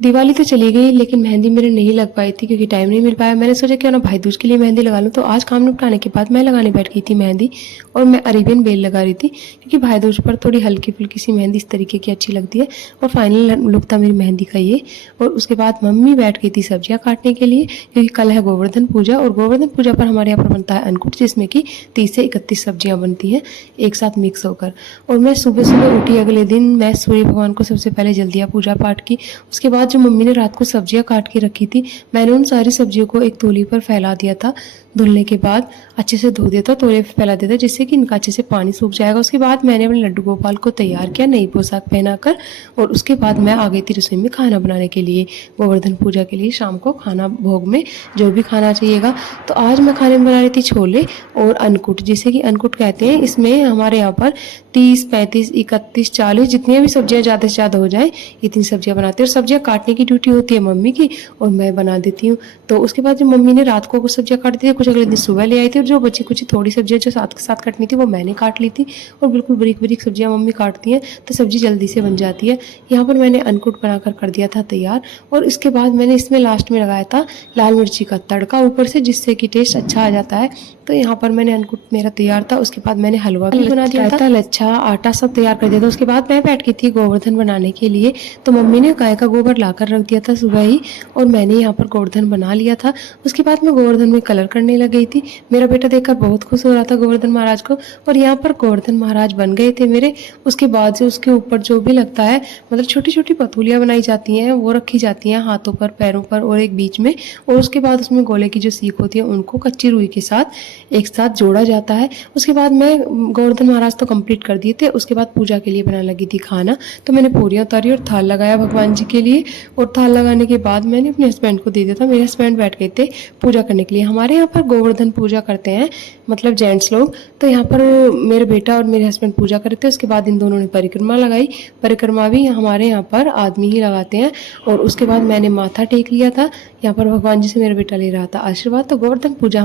दिवाली तो चली गई लेकिन मेहंदी मेरे नहीं लग पाई थी क्योंकि टाइम नहीं मिल पाया। मैंने सोचा क्यों ना भाई दूज के लिए मेहंदी लगा लूँ। तो आज काम निपटाने के बाद मैं लगाने बैठ गई थी मेहंदी और मैं अरेबियन बेल लगा रही थी क्योंकि भाई दूज पर थोड़ी हल्की फुल्की सी मेहंदी इस तरीके की अच्छी लगती है। और फाइनल लुक था मेरी मेहंदी का ये। और उसके बाद मम्मी बैठ गई थी सब्जियाँ काटने के लिए क्योंकि कल है गोवर्धन पूजा और गोवर्धन पूजा पर हमारे यहाँ पर बनता है अन्नकूट, जिसमें कि 30 से 31 सब्जियाँ बनती हैं एक साथ मिक्स होकर। और मैं सुबह सुबह उठी अगले दिन, मैं सूर्य भगवान को सबसे पहले जल दिया पूजा पाठ की। उसके बाद जो मम्मी ने रात को सब्जियां काट के रखी थी, मैंने उन सारी सब्जियों को एक तौली पर फैला दिया था। धुलने के बाद अच्छे से धो दिया था, तौलिए पर फैला दिया था जिससे कि इनका अच्छे से पानी सूख जाएगा। उसके बाद मैंने अपने लड्डू गोपाल को तैयार किया नई पोशाक पहनाकर और उसके बाद मैं आ गई थी रसोई में खाना बनाने के लिए, गोवर्धन पूजा के लिए शाम को खाना भोग में जो भी खाना चाहिएगा। तो आज मैं खाने में बना रही थी छोले और अन्नकूट, जिसे कि अन्नकूट कहते हैं। इसमें हमारे यहाँ पर 30, 35, 31, 40 जितनी भी सब्जियां ज़्यादा से ज़्यादा हो जाए इतनी सब्जियां बनाते हैं। और सब्जियां काटने की ड्यूटी होती है मम्मी की और मैं बना देती हूँ। तो उसके बाद जो मम्मी ने रात को कुछ सब्जियां काट दी थी, कुछ अगले दिन सुबह ले आई थी और जो बची कुछ थोड़ी सब्जियां जो साथ के साथ काटनी थी वो मैंने काट ली थी। और बिल्कुल बारीक बारीक सब्जियां मम्मी काटती हैं तो सब्जी जल्दी से बन जाती है। यहाँ पर मैंने अन्नकूट बनाकर कर दिया था तैयार और इसके बाद मैंने इसमें लास्ट में लगाया था लाल मिर्ची का तड़का ऊपर से, जिससे कि टेस्ट अच्छा आ जाता है। तो यहाँ पर मैंने अन्नकूट मेरा तैयार था। उसके बाद मैंने हलवा भी बना दिया था, लच्छा आटा सब तैयार कर दिया था। उसके बाद मैं बैठ गई थी गोवर्धन बनाने के लिए। तो मम्मी ने गाय का गोबर लाकर रख दिया था सुबह ही और मैंने यहाँ पर गोवर्धन बना लिया था। उसके बाद मैं गोवर्धन में कलर करने लग गई थी। मेरा बेटा देखकर बहुत खुश हो रहा था गोवर्धन महाराज को और यहाँ पर गोवर्धन महाराज बन गए थे मेरे। उसके बाद से उसके ऊपर जो भी लगता है, मतलब छोटी छोटी पतुलियाँ बनाई जाती हैं, वो रखी जाती हैं हाथों पर, पैरों पर और एक बीच में। और उसके बाद उसमें गोले की जो सीख होती है उनको कच्ची रुई के साथ एक साथ जोड़ा जाता है। उसके बाद मैं गोवर्धन महाराज तो कंप्लीट कर दिए थे। उसके बाद पूजा के लिए बनाने लगी थी खाना। तो मैंने पूरियाँ उतारी और थाल लगाया भगवान जी के लिए। और थाल लगाने के बाद मैंने अपने हस्बैंड को दे दिया था। मेरे हस्बैंड बैठ गए थे पूजा करने के लिए। हमारे यहाँ पर गोवर्धन पूजा करते हैं मतलब जेंट्स लोग। तो यहाँ पर मेरे बेटा और मेरे हस्बैंड पूजा कर रहे थे। उसके बाद इन दोनों ने परिक्रमा लगाई। परिक्रमा भी हमारे यहाँ पर आदमी ही लगाते हैं। और उसके बाद मैंने माथा टेक लिया था। यहाँ पर भगवान जी से मेरा बेटा ले रहा था आशीर्वाद। तो गोवर्धन पूजा